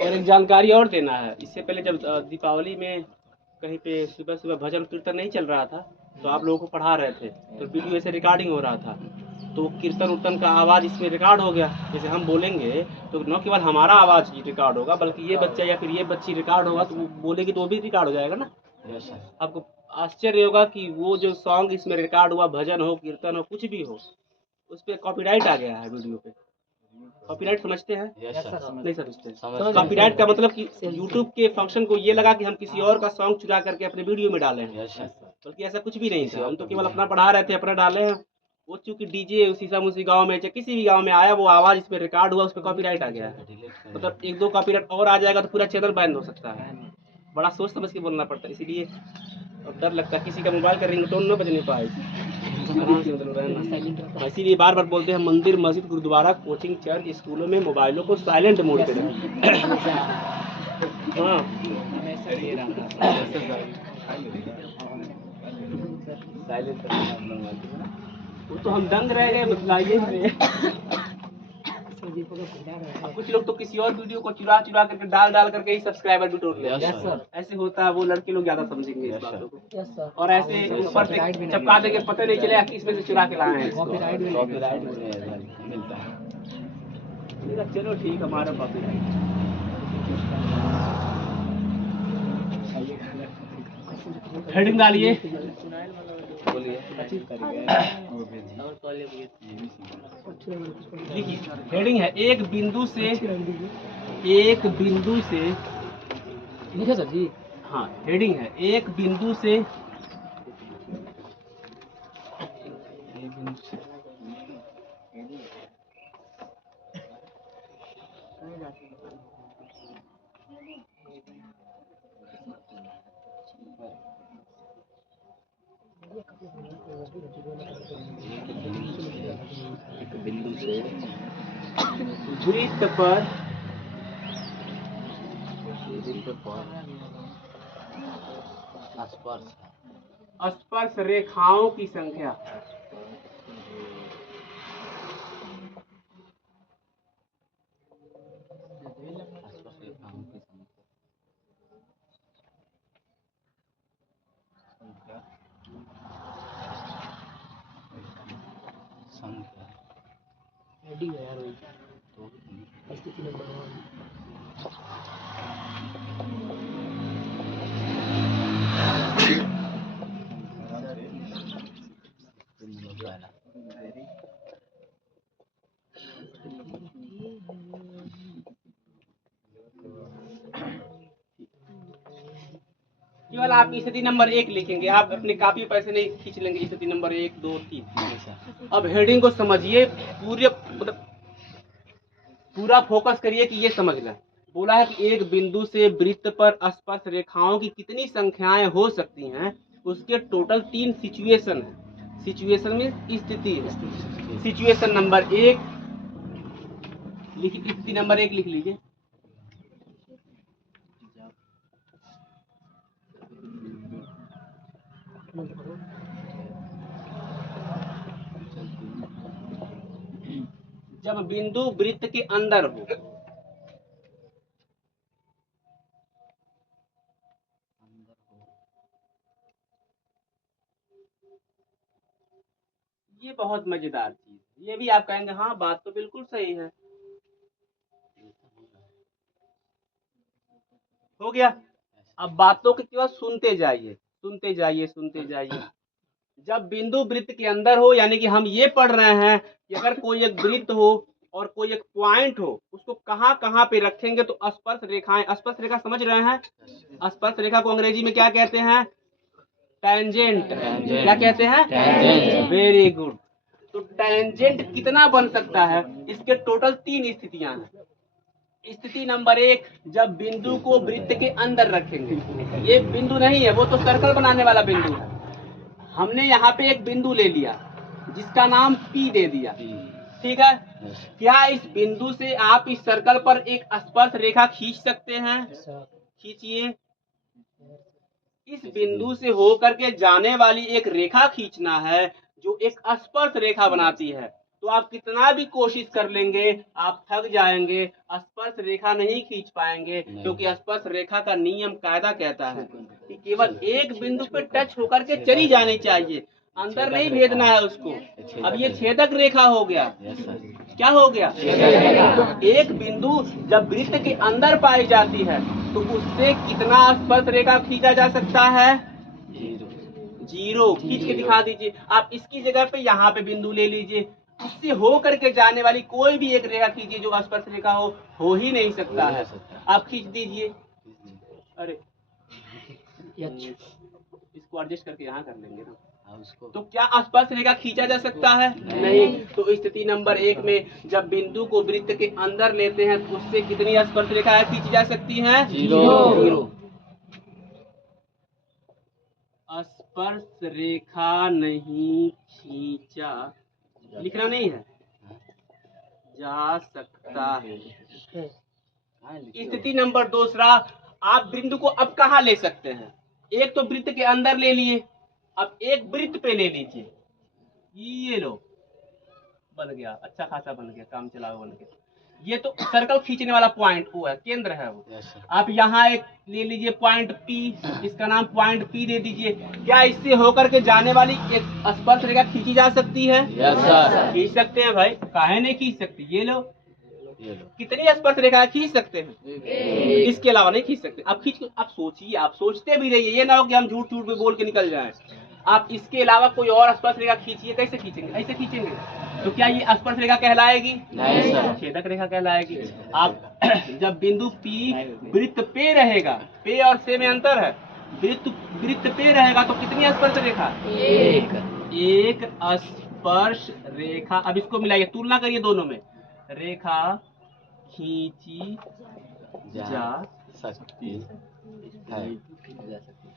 और एक जानकारी और देना है, इससे पहले जब दीपावली में कहीं पे सुबह सुबह भजन कीर्तन नहीं चल रहा था, तो आप लोगों को पढ़ा रहे थे, तो वीडियो ऐसे रिकॉर्डिंग हो रहा था, तो कीर्तन उर्तन का आवाज़ इसमें रिकॉर्ड हो गया। जैसे हम बोलेंगे तो न केवल हमारा आवाज़ रिकॉर्ड होगा, बल्कि ये बच्चा या फिर ये बच्ची रिकॉर्ड होगा, तो वो बोलेगी तो वो भी रिकॉर्ड हो जाएगा ना। आपको आश्चर्य होगा कि वो जो सॉन्ग इसमें रिकॉर्ड हुआ, भजन हो, कीर्तन हो, कुछ भी हो, उस पर कॉपीराइट आ गया है वीडियो पे। कॉपीराइट समझते हैं? नहीं समझते। कॉपीराइट का मतलब कि यूट्यूब के फंक्शन को ये लगा कि हम किसी और का सॉन्ग चुरा करके अपने वीडियो में डाले हैं, बल्कि ऐसा कुछ भी नहीं था। हम तो केवल अपना पढ़ा रहे थे, अपना डाले हैं। वो चूंकि डीजे शीशम उसी गांव में चाहे किसी भी गांव में आया, वो आवाज़ इस पर रिकॉर्ड हुआ, उस पर कॉपीराइट आ गया है। मतलब एक दो कॉपीराइट और आ जाएगा तो पूरा चैनल बैन हो सकता है। बड़ा सोच समझ के बोलना पड़ता है, इसीलिए अब डर लगता है किसी का मोबाइल का रिंगटोन न बजने पाए। आराम से मतलब रहना। इसीलिए बार बार बोलते हैं, मंदिर मस्जिद गुरुद्वारा कोचिंग चर्च स्कूलों में मोबाइलों को साइलेंट मोड पे रखिए। हाँ वो तो हम दंग रह गए, बतलाइए। कुछ लोग तो किसी और वीडियो को चुरा चुरा करके डाल डाल करके ही सब्सक्राइबर भी तोड़ लेते हैं। ऐसे होता है, वो लड़के लोग ज्यादा समझेंगे इस बातों को। और ऐसे ऊपर से चपका देंगे, पता नहीं चलेगा किसमें से चुरा के लाए हैं। चलो ठीक, हमारा कॉपीराइट। हेडिंग डालिए। हेडिंग है एक बिंदु से लिखा सर जी। हाँ, हेडिंग है एक बिंदु से वृत्त पर स्पर्श रेखाओं की संख्या। हेडिंग है यार, स्थिति नंबर 1। केवल आप स्थिति नंबर 1 लिखेंगे, आप अपने कापी पर से नहीं खींच लेंगे स्थिति नंबर 1 2 3। अब हेडिंग को समझिए, पूरे मतलब पूरा फोकस करिए कि ये समझ लें। बोला है कि एक बिंदु से वृत्त पर स्पर्श रेखाओं की कितनी संख्याएं हो सकती हैं, उसके टोटल 3 सिचुएशन है। सिचुएशन में स्थिति है। सिचुएशन नंबर 1 लिखिए, स्थिति नंबर 1 लिख लीजिए। जब बिंदु वृत्त के अंदर हो। ये बहुत मजेदार चीज, ये भी आप कहेंगे हाँ बात तो बिल्कुल सही है। हो गया। अब बातों के केवल सुनते जाइए, सुनते जाइए, सुनते जाइए। जब बिंदु वृत्त के अंदर हो, यानी कि हम ये पढ़ रहे हैं कि अगर कोई एक वृत्त हो और कोई एक पॉइंट हो, उसको कहाँ कहाँ पे रखेंगे तो स्पर्श रेखाएं। स्पर्श रेखा समझ रहे हैं? स्पर्श रेखा को अंग्रेजी में क्या कहते हैं? टेंजेंट। क्या कहते हैं? Very good. तो टेंजेंट कितना बन सकता है? इसके टोटल 3 स्थितियां हैं। स्थिति नंबर 1, जब बिंदु को वृत्त के अंदर रखेंगे। ये बिंदु नहीं है, वो तो सर्कल बनाने वाला बिंदु है। हमने यहाँ पे एक बिंदु ले लिया जिसका नाम P दे दिया, ठीक है। क्या इस बिंदु से आप इस सर्कल पर एक स्पर्श रेखा खींच सकते हैं? खींचिए। इस बिंदु से होकर के जाने वाली एक रेखा खींचना है जो एक स्पर्श रेखा बनाती है। तो आप कितना भी कोशिश कर लेंगे आप थक जाएंगे, स्पर्श रेखा नहीं खींच पाएंगे, क्योंकि स्पर्श रेखा का नियम कायदा कहता है कि केवल एक बिंदु पे टच होकर के चली जानी चाहिए, अंदर नहीं भेजना है उसको। अब ये छेदक रेखा हो गया, क्या हो गया? तो एक बिंदु जब वृत्त के अंदर पाई जाती है तो उससे कितना स्पर्श रेखा खींचा जा सकता है? 0। खींच के दिखा दीजिए। आप इसकी जगह पे यहाँ पे बिंदु ले लीजिए, उससे हो करके जाने वाली कोई भी एक रेखा खींचिए जो स्पर्श रेखा हो ही नहीं सकता है। आप खींच दीजिए। अरे इसको एडजस्ट करके यहाँ कर लेंगे ना। तो क्या स्पर्श रेखा खींचा जा सकता है? नहीं। तो स्थिति नंबर 1 में जब बिंदु को वृत्त के अंदर लेते हैं तो उससे कितनी स्पर्श रेखा खींची जा सकती है? 0। स्पर्श रेखा नहीं खींचा, लिखना नहीं है, जा सकता है। स्थिति नंबर 2, आप बिंदु को अब कहाँ ले सकते हैं? एक तो वृत्त के अंदर ले लिए, अब एक वृत्त पे ले लीजिए। ये लो, बन गया, अच्छा खासा बन गया, काम चलाओ बन गया। ये तो सर्कल खींचने वाला पॉइंट वो है, केंद्र है वो। आप यहाँ एक ले लीजिए पॉइंट P, इसका नाम पॉइंट P दे दीजिए। क्या इससे होकर के जाने वाली एक स्पर्श रेखा खींची जा सकती है? खींच सकते हैं भाई, काहे नहीं खींच सकते? ये लो, कितनी स्पर्श रेखा खींच सकते हैं? इसके अलावा नहीं खींच सकते। आप खींच, आप सोचिए, आप सोचते भी रहिए, ये ना हो कि हम झूठ झूठ में बोल के निकल जाएं। आप इसके अलावा कोई और स्पर्श रेखा खींचिए। कैसे खींचेंगे? ऐसे खींचेंगे तो क्या ये स्पर्श रेखा कहलाएगी? नहीं सर, छेदक रेखा कहलाएगी। आप जब बिंदु P वृत्त पे रहेगा, पे और से में अंतर है, वृत्त पे रहेगा तो कितनी स्पर्श रेखा? एक स्पर्श रेखा। अब इसको मिलाइए, तुलना करिए दोनों में। रेखा खींची जा सकती है।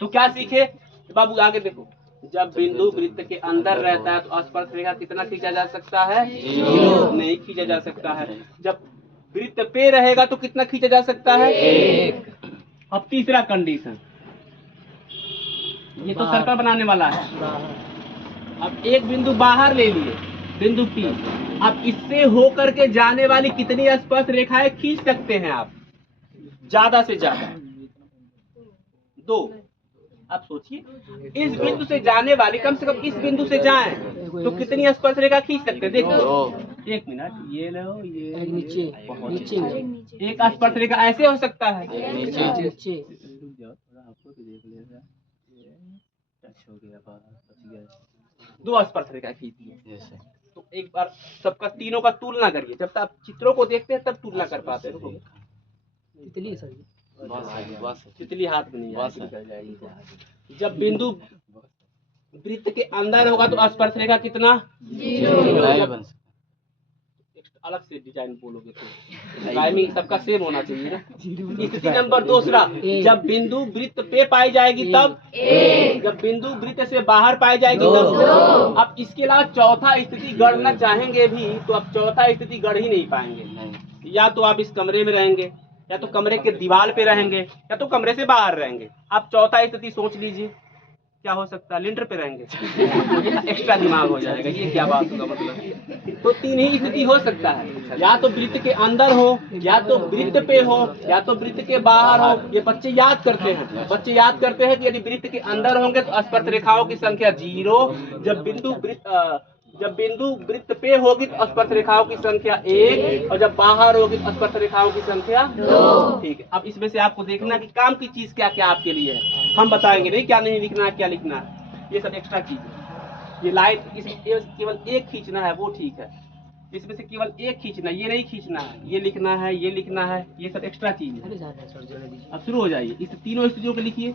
तो क्या सीखे बाबू? आगे देखो, जब बिंदु वृत्त के अंदर रहता है तो स्पर्श रेखा कितना खींचा जा सकता है? 0। नहीं खींचा जा सकता है। जब वृत्त पे रहेगा तो कितना खींचा जा सकता है? 1। अब तीसरा कंडीशन, ये तो सर्कल बनाने वाला है। अब एक बिंदु बाहर ले लिए, बिंदु P। अब इससे होकर के जाने वाली कितनी स्पर्श रेखाएं खींच सकते हैं आप? ज्यादा से ज्यादा 2। आप सोचिए, इस बिंदु से जाने वाली, कम से कम इस बिंदु से जाएं तो कितनी स्पर्श रेखा खींच सकते हैं? देखो, एक मिनट, ये लो, ये नीचे एक स्पर्श रेखा ऐसे हो सकता है, दो स्पर्श रेखा खींचिए। तो एक बार सबका तीनों का तुलना करिए। जब आप चित्रों को देखते हैं तब तुलना कर पाते हैं। तितली हाथ में नहीं जाएगी। जब बिंदु वृत्त के अंदर होगा तो स्पर्श रेखा कितना? 0। अलग से डिजाइन बोलोगे तो टाइमिंग सबका सेम होना चाहिए ना। स्थिति नंबर 2, जब बिंदु वृत्त पे पाई जाएगी तब 1। जब बिंदु वृत्त से बाहर पाई जाएगी तब 2। अब इसके अलावा चौथा स्थिति गढ़ना चाहेंगे भी तो आप चौथा स्थिति गढ़ ही नहीं पाएंगे। या तो आप इस कमरे में रहेंगे, या तो कमरे के दीवार पे रहेंगे, या तो कमरे से बाहर रहेंगे। आप चौथा स्थिति सोच लीजिए क्या हो सकता है? लिंटर पे रहेंगे। एक्स्ट्रा दिमाग हो जाएगा, ये क्या बात होगा? मतलब तो 3 ही स्थिति हो सकता है, या तो वृत्त के अंदर हो, या तो वृत्त पे हो, या तो वृत्त के बाहर हो। ये बच्चे याद करते हैं, कि यदि वृत्त के अंदर होंगे तो स्पर्श रेखाओं की संख्या 0। जब बिंदु वृत्त पे होगी तो स्पर्श रेखाओं की संख्या 1, और जब बाहर होगी तो स्पर्श रेखाओं की संख्या 2। ठीक है। अब इसमें से आपको देखना कि काम की चीज क्या क्या आपके लिए है। हम बताएंगे नहीं क्या नहीं लिखना है, क्या लिखना है, ये सब एक्स्ट्रा चीज है। ये लाइन केवल एक खींचना है, वो ठीक है। इसमें से केवल एक खींचना, ये नहीं खींचना है, ये लिखना है, ये लिखना है, ये सब एक्स्ट्रा चीज है। अब शुरू हो जाइए, इस तीनों स्थितियों को लिखिए।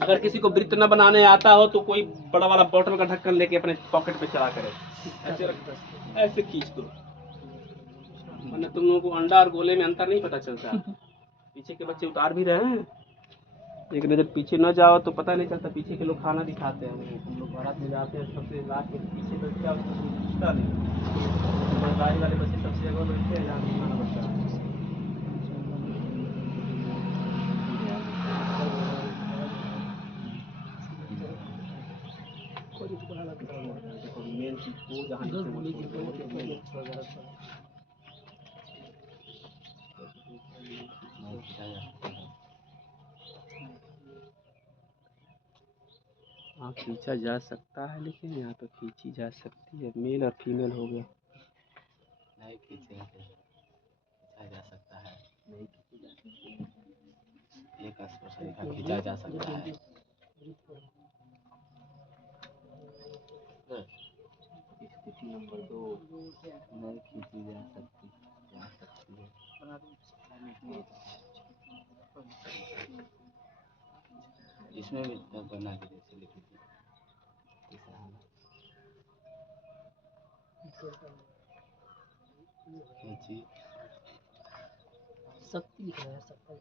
अगर किसी को वृत्त न बनाने आता हो तो कोई बड़ा वाला बोतल का ढक्कन लेके अपने पॉकेट पे चला करे, ऐसे खींच दो, वरना तुम लोगों को अंडा और गोले में अंतर नहीं पता चलता। पीछे के बच्चे उतार भी रहे हैं, लेकिन जब पीछे न जाओ तो पता नहीं चलता। पीछे के लोग खाना दिखाते हैं, हम लोग बारात में जाते हैं, सबसे लास्ट में पीछे तो क्या नहीं। समझदारी वाले बच्चे सबसे जगह बैठते हैं जहाँ दिखाना पड़ता है। देखो मेन चीज को जहाँ लिखते हैं वो छोड़ दो। हाँ खींचा जा सकता है, लेकिन यहाँ पे खींची जा सकती है, मेल और फीमेल हो गया। नहीं खींचा जा सकता है, नहीं खींची जा सकती। एक स्पर्श रेखा खींचा जा सकता है। स्थिति नंबर 2 नहीं खींची जा सकती है। इसमें भी बना के जैसे लिख लीजिए। खींची शक्ति है सकता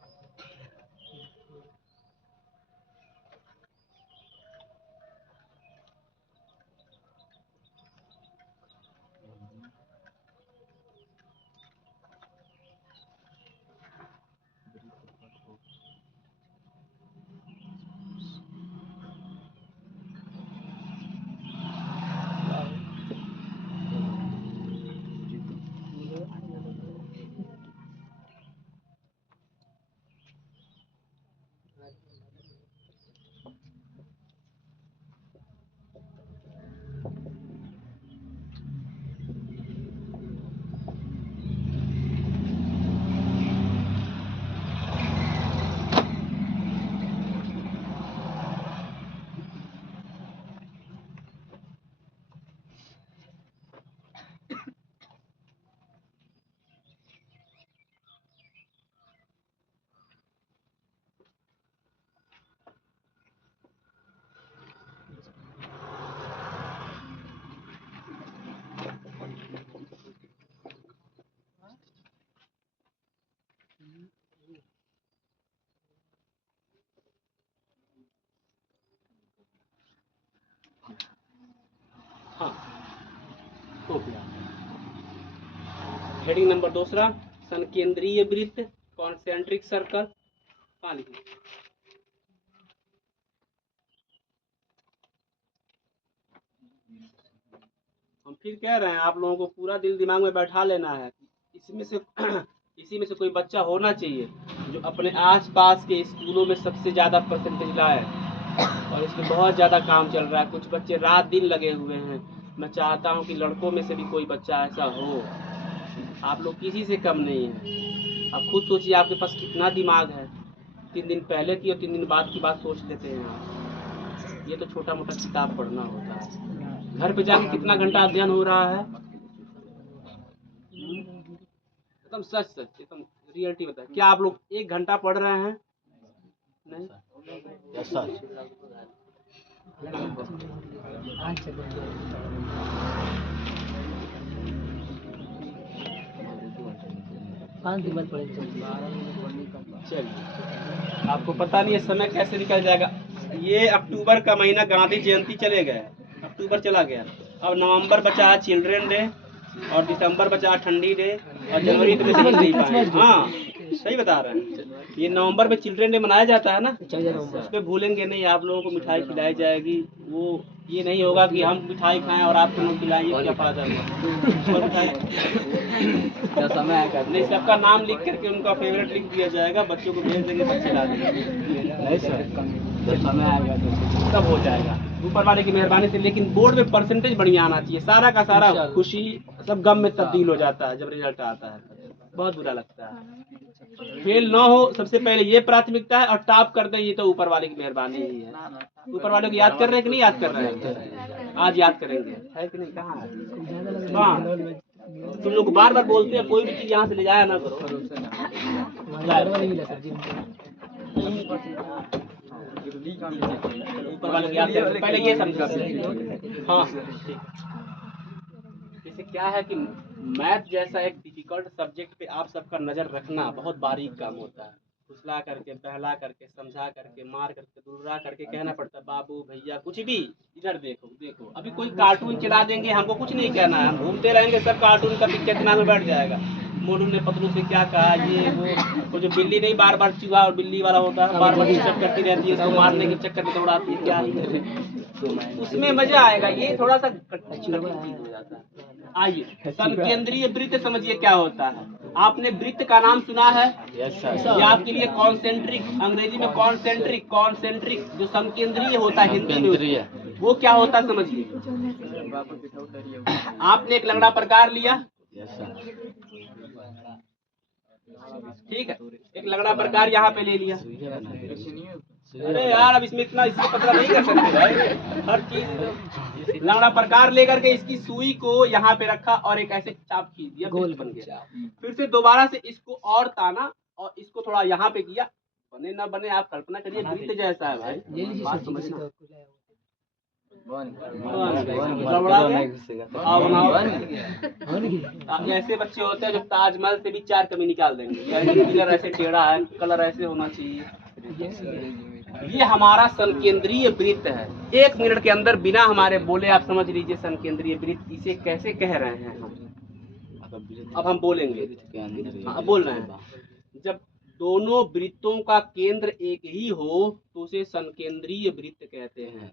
हाँ हो गया। हेडिंग नंबर 2 संकेंद्रीय वृत्त कॉन्सेंट्रिक सर्कल। कहाँ लिखे? हम फिर कह रहे हैं आप लोगों को पूरा दिल दिमाग में बैठा लेना है। इसमें से इसी में से कोई बच्चा होना चाहिए जो अपने आसपास के स्कूलों में सबसे ज़्यादा परसेंटेज लाए, और इसमें बहुत ज़्यादा काम चल रहा है। कुछ बच्चे रात दिन लगे हुए हैं। मैं चाहता हूँ कि लड़कों में से भी कोई बच्चा ऐसा हो। आप लोग किसी से कम नहीं हैं। आप खुद सोचिए आपके पास कितना दिमाग है। 3 दिन पहले की और 3 दिन बाद की बात सोच लेते हैं आप। ये तो छोटा मोटा किताब पढ़ना होता है। घर पे जाके कितना घंटा अध्ययन हो रहा है? एकदम सच सच एकदम रियलिटी बताए। क्या आप लोग 1 घंटा पढ़ रहे हैं? नहीं। चलिए आपको पता नहीं है समय कैसे निकल जाएगा। ये अक्टूबर का महीना गांधी जयंती चले गए, अक्टूबर चला गया। अब नवंबर बचा है चिल्ड्रन डे, और दिसंबर बचा है ठंडी डे, और जनवरी तो वैसे नहीं पाए। हाँ सही बता रहे हैं। ये नवंबर में चिल्ड्रन डे मनाया जाता है ना, उस पर भूलेंगे नहीं। आप लोगों को मिठाई खिलाई जाएगी। वो ये नहीं होगा कि हम मिठाई खाएं और आपको लोग खिलाएं, क्या फायदा हुआ। समय आएगा नहीं, सबका नाम लिख करके उनका फेवरेट लिख दिया जाएगा, बच्चों को भेज देंगे, बच्चे ला देंगे। नहीं सर, जब समय आएगा तो सब हो जाएगा ऊपर वाले की मेहरबानी से। लेकिन बोर्ड में परसेंटेज बढ़िया आना चाहिए। सारा का सारा खुशी सब गम में तब्दील हो जाता है जब रिजल्ट आता है। बहुत बुरा लगता है। फेल ना हो सबसे पहले ये प्राथमिकता है, और टॉप कर दें ये तो ऊपर वाले की मेहरबानी ही है। ऊपर वाले को याद कर रहे हैं कि नहीं याद कर रहे हैं? आज याद करेंगे, है कि नहीं? कहाँ है? हाँ तुम लोग बार बार बोलते हैं कोई भी चीज यहाँ से ले जाया ना करो। ऊपर वाले को याद करें, पहले ये समझा। हाँ जैसे क्या है कि मैथ जैसा एक डिफिकल्ट सब्जेक्ट पे आप सबका नज़र रखना बहुत बारीक काम होता है। फुसला करके, बहला करके, समझा करके, मार करके, दुर्रा करके कहना पड़ता है बाबू भैया कुछ भी, इधर देखो देखो। अभी कोई कार्टून चला देंगे, हमको कुछ नहीं कहना है, हम घूमते रहेंगे, सब कार्टून का पिक्चर के नाम में बैठ जाएगा। मोनू ने पतलू से क्या कहा, ये वो जो बिल्ली नहीं बार बार चूहा और बिल्ली वाला होता है, बार बार डिस्टर्ब करती रहती है, इसको मारने के चक्कर में दौड़ाती है, क्या है उसमें मजा आएगा। ये थोड़ा सा कठिन चीज हो जाता है। आइए संकेंद्रीय वृत्त समझिए क्या होता है। आपने वृत्त का नाम सुना है? Yes sir. ये आपके लिए कॉन्सेंट्रिक, अंग्रेजी में कॉन्सेंट्रिक, कॉन्सेंट्रिक जो संकेंद्रीय होता है हिंदी में वो क्या होता है समझिए। आपने एक लंगड़ा प्रकार लिया, यस सर। ठीक है, एक लंगड़ा प्रकार यहाँ पे ले लिया। अरे यार अब इसमें इतना इससे पतला नहीं कर सकते भाई, हर चीज लंगड़ा प्रकार लेकर के इसकी सुई को यहाँ पे रखा और एक ऐसे चाप खींच दिया, गोल बन गया। फिर से दोबारा से इसको और ताना और इसको थोड़ा यहाँ पे किया, बने ना बने आप कल्पना करिए वृत्त जैसा है भाई, बात समझना। ऐसे बच्चे होते हैं जो ताजमहल से भी 4 कमी निकाल देंगे, कलर ऐसे टेढ़ा है, कलर ऐसे होना चाहिए। ये हमारा संकेंद्रीय वृत्त है। 1 मिनट के अंदर बिना हमारे बोले आप समझ लीजिए संकेंद्रीय वृत्त इसे कैसे कह रहे हैं हम। अब हम बोलेंगे, हाँ बोल रहे हैं। जब दोनों वृत्तों का केंद्र एक ही हो तो उसे संकेंद्रीय वृत्त कहते हैं।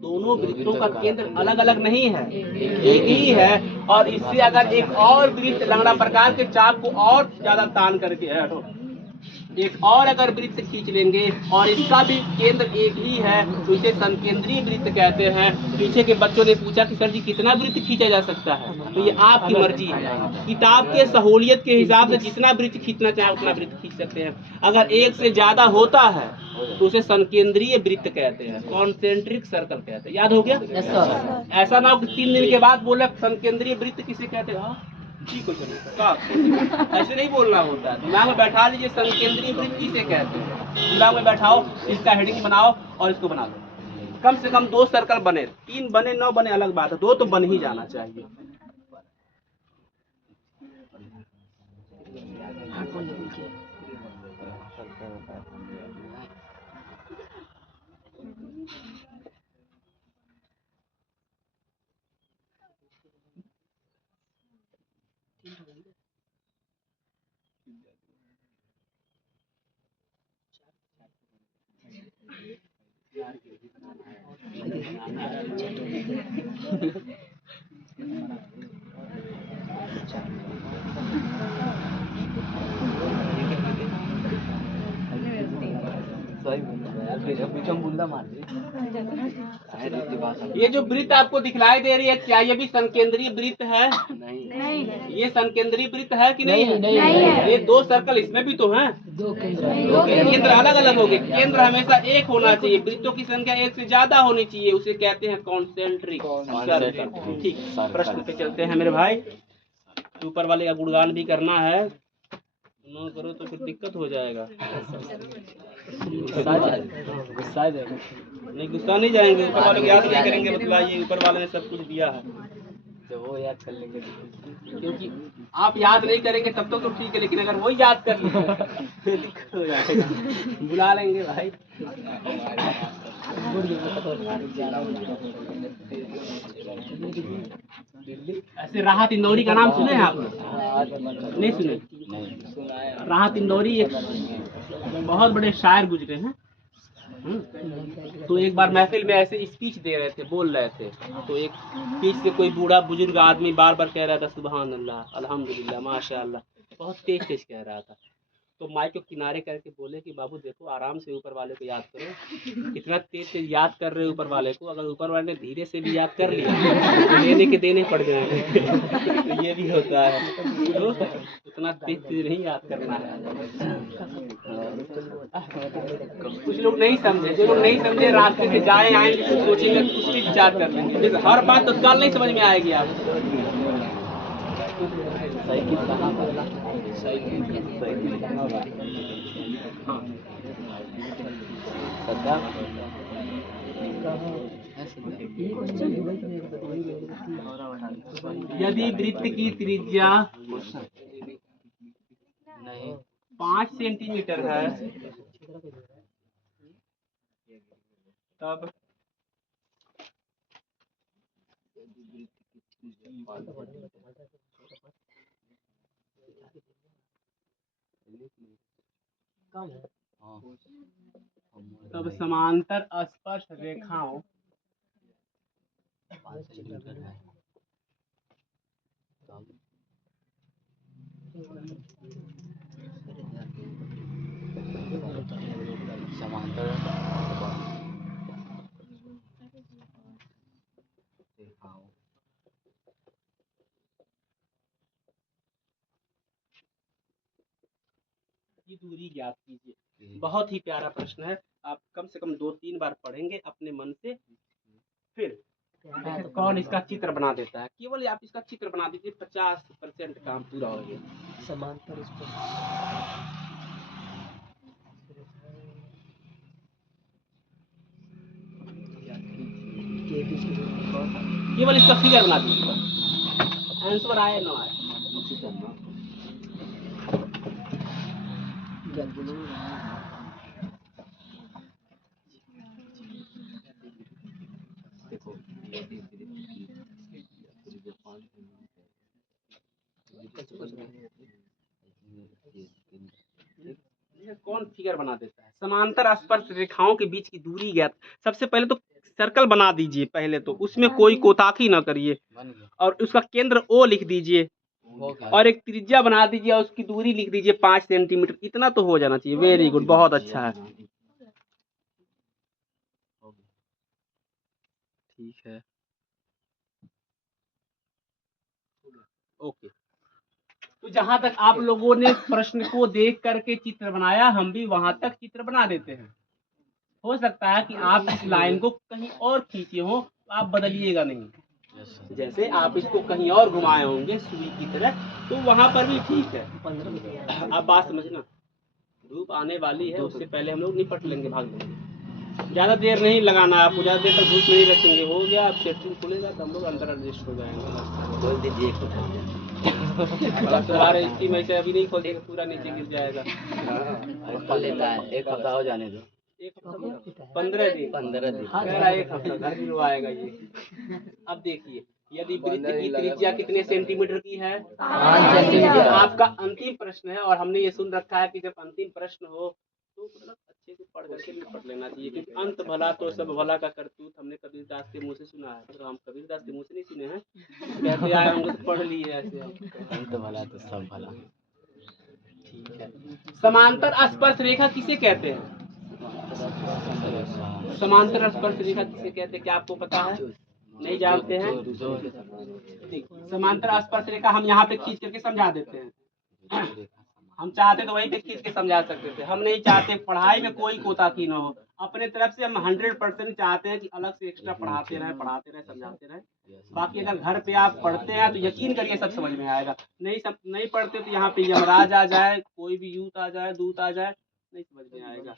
दोनों वृत्तों का केंद्र अलग अलग नहीं है, एक ही है। और इससे अगर एक और वृत्त लंगड़ा प्रकार के चाप को और ज्यादा तान करके एक और अगर वृत्त खींच लेंगे और इसका भी केंद्र एक ही है तो इसे संकेंद्रीय वृत्त कहते हैं। पीछे के बच्चों ने पूछा कि सर जी कितना वृत्त खींचा जा सकता है, तो ये आपकी मर्जी है। किताब के सहूलियत के हिसाब से जितना वृत्त खींचना चाहे उतना वृत्त खींच सकते हैं। अगर एक से ज्यादा होता है तो उसे संकेंद्रीय वृत्त कहते हैं, कॉन्सेंट्रिक सर्कल कहते हैं। याद हो गया? ऐसा ना हो कि 3 दिन के बाद बोला संकेंद्रीय वृत्त किसे कहते हैं। ठीक हो चलिए, ऐसे नहीं बोलना होता है। दिमाग में बैठा लीजिए संकेंद्रीय वृत्त किसे कहते हैं, दिमाग में बैठाओ, इसका हेडिंग बनाओ और इसको बना दो। कम से कम 2 सर्कल बने, 3 बने 9 बने अलग बात है, 2 तो बन ही जाना चाहिए। ये जो वृत्त आपको दिखलाई दे रही है क्या ये भी संकेंद्रीय वृत्त है? नहीं। ये संकेंद्रीय वृत्त है कि नहीं है? नहीं है। ये 2 सर्कल इसमें भी तो हैं, 2 केंद्र अलग अलग हो गए। केंद्र हमेशा एक होना चाहिए, वृत्तों की संख्या 1 से ज्यादा होनी चाहिए, उसे कहते हैं कॉन्सेंट्रिक सर्कल। ठीक, प्रश्न पे चलते हैं मेरे भाई। ऊपर वाले का गुणगान भी करना है, न करो तो फिर दिक्कत हो जाएगा। गुस्सा नहीं, गुस्सा नहीं जाएंगे, ऊपर वाले को याद नहीं करेंगे, बतलाइए ऊपर वाले ने सब कुछ दिया है तो वो याद कर लेंगे। क्योंकि आप याद नहीं करेंगे तब तो ठीक है, लेकिन अगर वो याद कर लेंगे दिक्कत हो जाएगा। बुला लेंगे भाई। ऐसे राहत इंदौरी का नाम सुने हैं आपने? नहीं सुने? राहत इंदौरी एक बहुत बड़े शायर गुजरे हैं। तो एक बार महफिल में ऐसे स्पीच दे रहे थे, बोल रहे थे, तो एक बीच से कोई बूढ़ा बुजुर्ग आदमी बार बार कह रहा था सुभान अल्लाह, अल्हम्दुलिल्लाह, माशाअल्लाह, बहुत तेज तेज कह रहा था। तो माइक को किनारे करके बोले कि बाबू देखो आराम से ऊपर वाले को याद करो, इतना तेज तेज याद कर रहे हो ऊपर वाले को, अगर ऊपर वाले ने धीरे से भी याद कर लिया तो लेने के देने पड़ जाएंगे। तो ये भी होता है, तो उतना तेज तेज नहीं याद करना है। कुछ लोग नहीं समझे, जो लोग नहीं समझे रास्ते से जाए आए कुछ सोचेंगे, कुछ भी विचार कर लेंगे, हर बात तत्काल नहीं समझ में आएगी आपको। यदि वृत्त की त्रिज्या 5 सेंटीमीटर है, तब तब समांतर स्पर्श रेखाओं समांतर रेखाओं की दूरी ज्ञात कीजिए। बहुत ही प्यारा प्रश्न है, आप कम से कम 2-3 बार पढ़ेंगे अपने मन से, फिर देखिए कौन इसका चित्र बना देता है। केवल आप इसका चित्र बना दीजिए, 50% काम पूरा हो गया। समांतर केवल इसका फिगर बना दीजिए, आंसर आए ना आए। कौन फिगर बना देता है? समांतर स्पर्श रेखाओं के बीच की दूरी ज्ञात। सबसे पहले तो सर्कल बना दीजिए, पहले तो उसमें कोई कोताही ना करिए, और उसका केंद्र O लिख दीजिए, और एक त्रिज्या बना दीजिए, और उसकी दूरी लिख दीजिए 5 सेंटीमीटर। इतना तो हो जाना चाहिए। वेरी गुड, बहुत अच्छा है। ठीक है, ओके। तो जहां तक आप लोगों ने प्रश्न को देख करके चित्र बनाया, हम भी वहां तक चित्र बना देते हैं। हो सकता है कि आप इस लाइन को कहीं और खींचे हो, तो आप बदलिएगा नहीं। जैसे आप इसको कहीं और घुमाए होंगे सुई की तरह, तो वहां पर भी ठीक है। आप बात समझना, धूप आने वाली है, उससे पहले हम लोग निपट लेंगे, भाग लेंगे। ज्यादा देर नहीं लगाना है आपको, ज्यादा देर तक धूप नहीं रखेंगे। हो गया, आप सेटिंग खुलेगा तो हम लोग अंदर एडजस्ट हो जाएंगे। बोल दीजिए तुम्हारे स्टीम ऐसे अभी नहीं खोल देगा, पूरा नीचे गिर जाएगा। कर लेता है, एक हफ्ता हो जाने दो। 15 दिन मेरा एक हफ्ता घर गिरवाएगा ये। अब देखिए, यदि वृत्त की त्रिज्या कितने सेंटीमीटर की है? 5 सेंटीमीटर। आपका अंतिम प्रश्न है, और हमने ये सुन रखा है कि जब अंतिम प्रश्न हो तो मतलब अच्छे से पढ़ करके निपट लेना चाहिए, क्योंकि अंत भला तो सब भला का करतूत हमने कबीरदास के मुंह से सुना है। तो हम कबीरदास के मुंह से नहीं सुने हैं, कहते आए हम लोग पढ़ लिए ऐसे। अंत भला तो सब भला। ठीक है, समांतर स्पर्श रेखा किसे कहते हैं? समांतर स्पर्श रेखा किसे कहते हैं, क्या आपको पता है? नहीं जानते हैं? समांतर स्पर्श रेखा हम यहाँ पे खींच करके समझा देते हैं। हम चाहते तो वहीं पे खींच के समझा सकते थे, हम नहीं चाहते पढ़ाई में कोई कोताही न हो। अपने तरफ से हम 100% चाहते हैं कि अलग से एक्स्ट्रा पढ़ाते रहे, समझाते रहे। बाकी अगर घर पे आप पढ़ते हैं तो यकीन करिए सब समझ में आएगा। नहीं पढ़ते तो यहाँ पे यमराज आ जाए, कोई भी यूत आ जाए, दूत आ जाए, नहीं समझ में आएगा।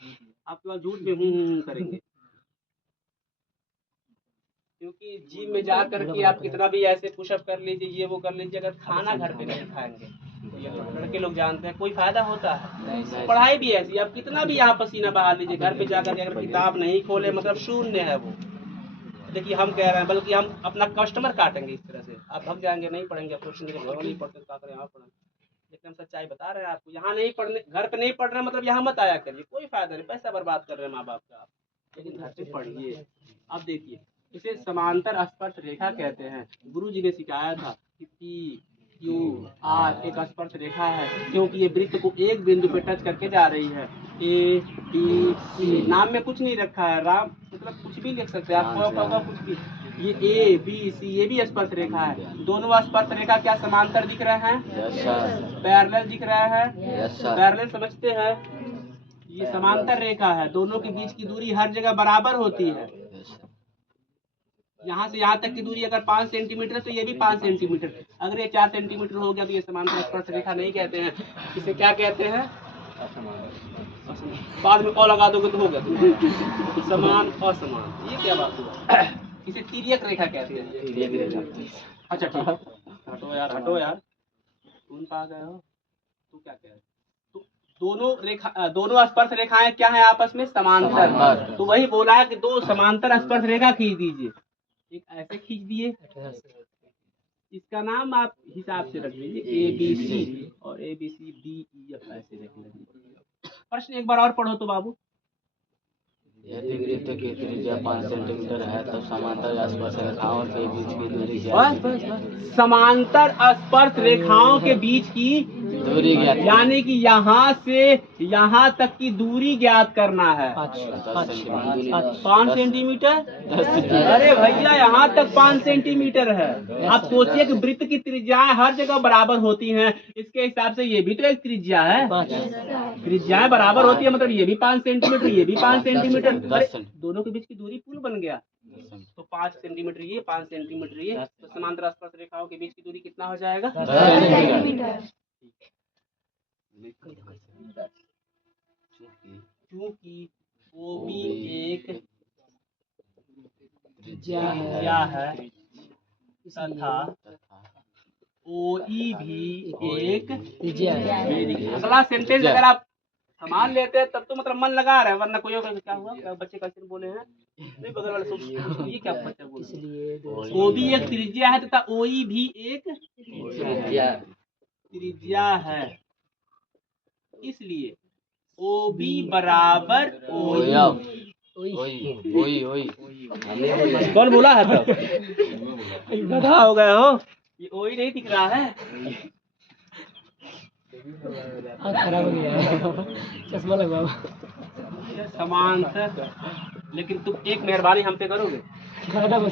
आपके पास झूठ में हूँ करेंगे, क्योंकि जिम में जा करके आप कितना भी ऐसे पुशअप कर लीजिए, ये वो कर लीजिए, अगर खाना घर पे नहीं खाएंगे तो ये लड़के लोग जानते हैं कोई फायदा होता है। पढ़ाई भी ऐसी, आप कितना भी यहाँ पसीना बहा लीजिए, घर पे जाकर अगर किताब नहीं खोले मतलब शून्य है वो। देखिए हम कह रहे हैं, बल्कि हम अपना कस्टमर काटेंगे इस तरह से। आप भग जाएंगे, नहीं पढ़ेंगे, आप सोचेंगे नहीं पढ़ते तो क्या करें, यहाँ पढ़ें। लेकिन हम सच्चाई बता रहे हैं आपको, यहाँ नहीं पढ़ने, घर पे नहीं पढ़ रहे मतलब यहाँ मत आया करिए, कोई फायदा नहीं, पैसा बर्बाद कर रहे हैं माँ बाप का आप, लेकिन घर पे पढ़िए। अब देखिए, इसे समांतर स्पर्श रेखा कहते हैं। गुरु जी ने सिखाया था कि P, Q, R एक स्पर्श रेखा है, क्योंकि ये वृत्त को एक बिंदु पे टच करके जा रही है। A, B, C, नाम में कुछ नहीं रखा है, राम मतलब कुछ भी लिख सकते हैं आप, कुछ भी। ये A, B, C ये भी स्पर्श रेखा है। दोनों स्पर्श रेखा क्या समांतर दिख रहे हैं? पैरेलल दिख रहा है? पैरेलल समझते हैं? ये समांतर रेखा है, दोनों के बीच की दूरी हर जगह बराबर होती है। यहाँ से यहाँ तक की दूरी अगर 5 सेंटीमीटर है तो ये भी 5 सेंटीमीटर। अगर ये 4 सेंटीमीटर हो गया तो ये समांतर स्पर्श रेखा नहीं कहते हैं, इसे क्या कहते हैं? बाद में और लगा दोगे तो हो गया समान असमान। ये क्या बात हुआ? इसे तिर्यक रेखा कहते हैं। अच्छा ठीक, हटो यार, कौन पा गए हो? तू क्या कह रहे? दोनों स्पर्श रेखाएं क्या है आपस में? समांतर। तो वही बोला है कि दो समांतर स्पर्श रेखा खींच दीजिए। एक ऐसे खींच दिए, इसका नाम आप हिसाब से रख लीजिए ABC और ABCDEF ऐसे रख लीजिए। प्रश्न एक बार और पढ़ो तो बाबू। यदि वृत्त की त्रिज्या 5 सेंटीमीटर है तो समांतर स्पर्श रेखाओं के बीच की दूरी क्या है? समांतर स्पर्श रेखाओं के बीच की दूरी ज्ञात करना। यानी कि यहाँ से यहाँ तक की दूरी ज्ञात करना है। 5 सेंटीमीटर। अरे भैया यहाँ तक 5 सेंटीमीटर है। आप सोचिए कि वृत्त की त्रिज्याएं हर जगह बराबर होती हैं, इसके हिसाब से ये भी तो एक त्रिज्या है। त्रिज्याएं बराबर होती है मतलब ये भी 5 सेंटीमीटर, ये भी 5 सेंटीमीटर। दोनों के बीच की दूरी पुल बन गया। तो 5 सेंटीमीटर ये, 5 सेंटीमीटर ये, तो समांतर स्पर्श रेखाओं के बीच की दूरी कितना हो जाएगा? 10 सेंटीमीटर। क्योंकि OB एक त्रिज्या है तथा OE भी एक त्रिज्या है। अगला सेंटेंस अगर आप सामान लेते हैं तब तो मतलब मन लगा रहे हैं, वरना कोई होगा क्या हुआ, क्या बच्चे कैसे बोले हैं नहीं, बगल वाले सोच ये क्या बच्चा बोले। OB एक त्रिज्या है तथा OE भी एक त्रिज्या है, इसलिए OB बराबर OE। कौन बोला है तो? गधा हो गए हो, ये OE नहीं दिख रहा है। खराब हो गया, चश्मा लगवाओ। समांतर, लेकिन तुम एक मेहरबानी हम पे करोगे? बताना मत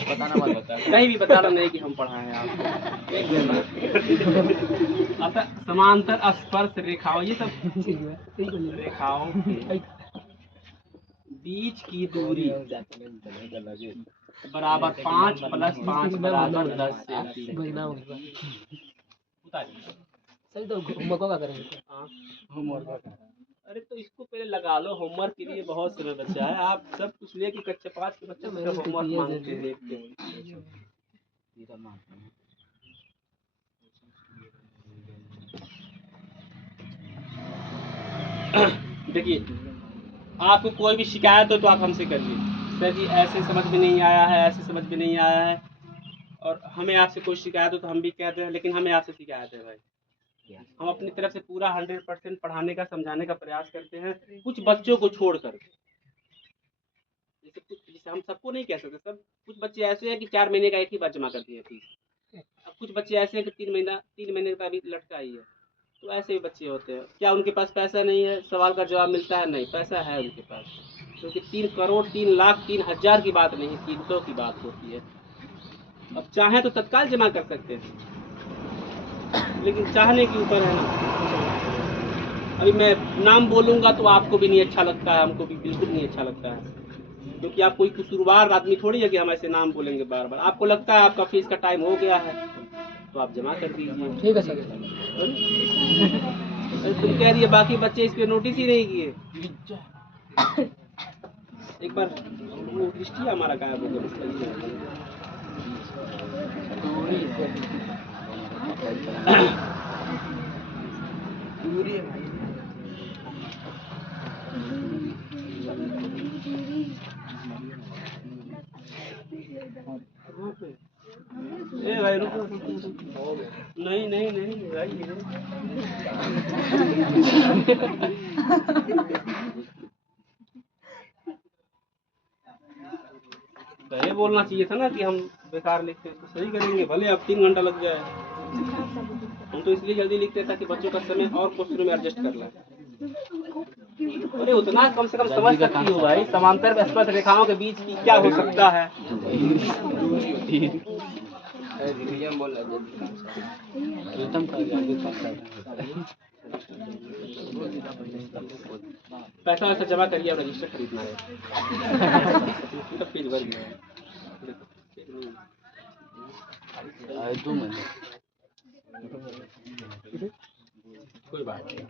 बता। कहीं भी बताना नहीं कि हम पढ़ाए हैं आपको। एक मेहरबानी। अतः समांतर स्पर्श रेखाओं, ये सब रेखाओं के बीच की दूरी बराबर 5 + 5 बराबर 10 सेंटीमीटर। सही तो होमवर्क का करेंगे। होमवर्क, अरे तो इसको पहले लगा लो, होमवर्क के लिए बहुत समय बचा है। आप सब कुछ लेके कक्षा 5 के बच्चे से होमवर्क मांगते हैं। देखिए, आपको कोई भी शिकायत हो तो आप हमसे करिए, सर जी ऐसे समझ में नहीं आया है, ऐसे समझ में नहीं आया है। और हमें आपसे कोई शिकायत हो तो हम भी कहते हैं, लेकिन हमें आपसे शिकायत है भाई। हम अपनी तरफ से पूरा 100% पढ़ाने का, समझाने का प्रयास करते हैं, कुछ बच्चों को छोड़कर। जैसे हम सबको नहीं कह सकते, सब कुछ बच्चे ऐसे हैं कि 4 महीने का एक ही बार जमा करती है फीस। अब कुछ बच्चे ऐसे हैं कि 3 महीने का भी लटका ही है। तो ऐसे भी बच्चे होते हैं। क्या उनके पास पैसा नहीं है? सवाल का जवाब मिलता है नहीं, पैसा है उनके पास। क्योंकि 3 करोड़ 3 लाख 3 हजार की बात नहीं, 300 की बात होती है। अब चाहे तो तत्काल जमा कर सकते हैं, लेकिन चाहने के ऊपर है ना। अभी मैं नाम बोलूँगा तो आपको भी नहीं अच्छा लगता है, हमको भी बिल्कुल नहीं अच्छा लगता है, क्योंकि आप कोई कसूरवार आदमी थोड़ी है कि हम ऐसे नाम बोलेंगे बार बार। आपको लगता है आपका फीस का टाइम हो गया है तो आप जमा कर दीजिए। ठीक है सर। अरे तुम कह रही है बाकी बच्चे इस पे नोटिस ही नहीं किए। एक बार वो दृष्टि हमारा गायब हो गया। ए भाई रुको, नहीं नहीं नहीं भाई, पहले बोलना चाहिए था ना कि हम बेकार लिखते हैं, तो सही करेंगे, भले अब 3 घंटा लग जाए। हम तो इसलिए जल्दी लिखते हैं ताकि बच्चों का समय और क्वेश्चन में एडजस्ट कर लें। अरे उतना कम से कम समझ सकती हो भाई, समांतर स्पर्श रेखाओं के बीच की क्या हो सकता है। पैसा वैसा जमा करिए, अब रजिस्टर खरीदना है। तो पेज भर गया है। कोई बात नहीं।